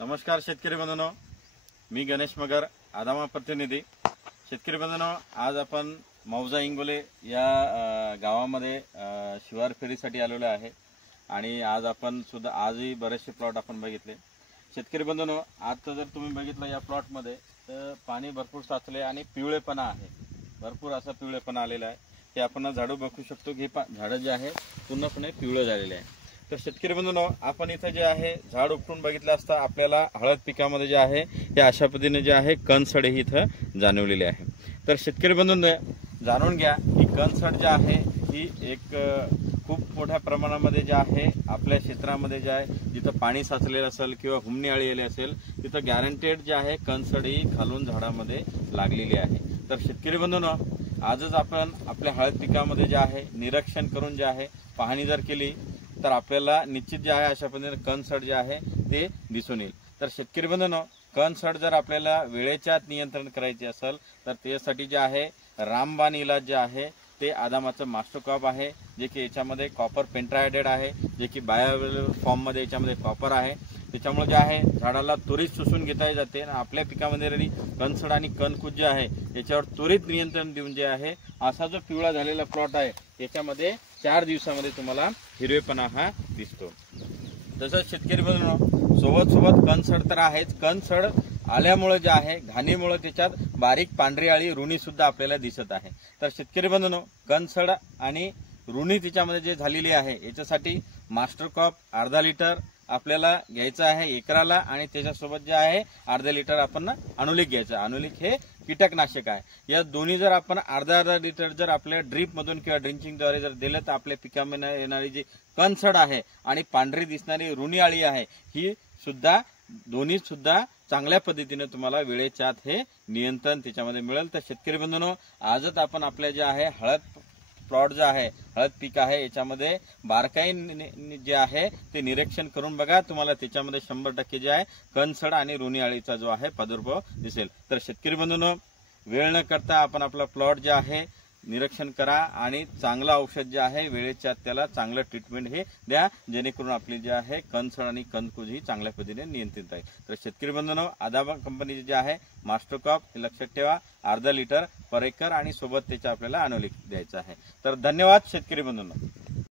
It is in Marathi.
नमस्कार शेतकरी बंधूंनो, मी गणेश मगर, आदामा प्रतिनिधी। शेतकरी बंधूंनो, आज आपण मौजा इंगोले या गावामध्ये शिवार फेरीसाठी आलेलो आहे आणि आज आपण सुद्धा आजही बरेचसे प्लॉट आपण बघितले। शेतकरी बंधूंनो, आता जर तुम्ही बघितलं या प्लॉट मध्ये तर पाणी भरपूर साचले आणि पिवळेपणा आहे, भरपूर असा पिवळेपणा आलेला आहे। हे आपण झाडू बघू शकतो की झाड जे आहे पूर्णपणे पिवळे झालेले आहे। तर शेतकरी बंधूंनो, आपण इथे जे आहे झाड उपटून बघितलं असता आपल्याला हळद पिकामध्ये जे आहे हे अशा पद्धतीने जे आहे कणसड ही इथं जाणवलेली आहे। तर शेतकरी बंधूंनो, जाणून घ्या की कणसड जे आहे ही एक खूप मोठ्या प्रमाणामध्ये जे आहे आपल्या क्षेत्रामध्ये जे आहे जिथं पाणी साचलेलं असेल किंवा हुमणी आळी आली असेल तिथं गॅरंटेड जे आहे कणसड ही खालून झाडामध्ये लागलेली आहे। तर शेतकरी बंधूंनो, आजच आपण आपल्या हळद पिकामध्ये जे आहे निरीक्षण करून जे आहे पाहणी जर केली तर आपल्याला निश्चित जे आहे अशा पद्धतीने कणसड जे आहे ते दिसून येईल। तर शेतकरी बंधूंनो, कणसड जर आपल्याला वेळेच्या आत नियंत्रण करायचे असेल तर त्यासाठी जे आहे रामबाण इलाज जे आहे ते आदामाचं मास्टरकॉप आहे, जे की याच्यामध्ये कॉपर पेंट्राहायड्रेट आहे, जे की बायोअवेलेबल फॉर्ममध्ये याच्यामध्ये कॉपर आहे। त्याच्यामुळे जे आहे झाडाला त्वरित शोषून घेता जाते आणि आपल्या पिकामध्ये कणसड आणि कणकूज जे आहे याच्यावर त्वरित नियंत्रण देऊन जे आहे असा जो पिवळा झालेला प्लॉट आहे याच्यामध्ये 4 दिवसामध्ये तुम्हाला हिरवेपणा हा दिसतो। तसंच शेतकरी बंधूंनो, सोबत कणसड तर आहेच, कणसड आल्यामुळे जे आहे घाणीमुळे त्याच्यात बारीक पांढरी आळी रुणी सुद्धा आपल्याला दिसत आहे। तर शेतकरी बंधूंनो, कणसड आणि रुणी त्याच्यामध्ये जे झालेली आहे याच्यासाठी मास्टरकॉप अर्धा लिटर आपल्याला घ्यायचं आहे एकराला आणि त्याच्यासोबत जे आहे अर्धा लिटर आपण अनुलिक घ्यायचं। अनुलिक हे कीटकनाशक आहे। या दोन्ही जर आपण अर्धा लिटर जर आपल्या ड्रीप मधून किंवा ड्रिंचिंगद्वारे जर दिलं तर आपल्या पिकामध्ये येणारी जी कणसड आहे आणि पांढरी दिसणारी रुणी आळी आहे ही सुद्धा दोन्ही सुद्धा चांगल्या पद्धतीने तुम्हाला वेळेच्या आत हे नियंत्रण त्याच्यामध्ये मिळेल। तर शेतकरी बंधूंनो, आजच आपण आपल्या जे आहे हळद प्लॉट जो आहे हळद पीक आहे याच्यामध्ये बारकाईने जे आहे ते निरीक्षण करून बघा, तुम्हाला त्याच्यामध्ये 100% जे आहे कणसड आणि रुणी आळीचा जो आहे प्रादुर्भाव दिसेल। तर शेतकरी बंधूंनो, वेळ न करता आपण आपला प्लॉट जे आहे निरीक्षण करा आणि चांगलं औषध जे आहे वेळेच्या त्याला चांगलं ट्रीटमेंट हे द्या, जेणेकरून आपली जे आहे कणसड आणि कणकूज ही चांगल्या पद्धतीने नियंत्रित आहे। तर शेतकरी बंधूंनो, आदामा कंपनीचे जे आहे मास्टरकॉप हे लक्षात ठेवा, अर्धा लिटर पर एकर आणि सोबत त्याच्या आपल्याला अनुलिक द्यायचं आहे। तर धन्यवाद शेतकरी बंधूंनो।